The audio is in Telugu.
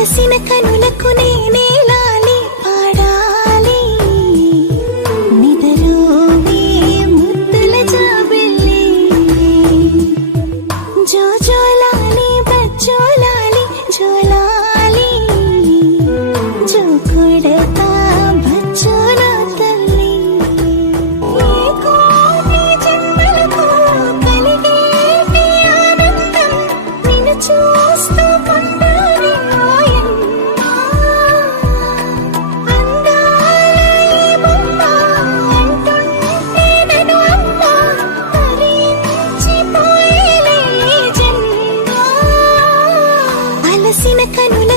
అలసిన కనులకు నేనే లాలి పాడాలి నిదరోవే ముద్దుల జాబిల్లి జో జోలాలి బచ్చోలాలి జోలాలి జో కొడతా బచ్చోల తల్లి ఏ కోటి జన్మలకు కలిగేటి ఆనందం నిన్ను చూస్తూ పొందాలి ఓయమ్మ అందాల ఈ బొమ్మ అంటుంటే నన్ను అమ్మ తరించిపోయేలే ఈ జన్మ అలసిన కనుల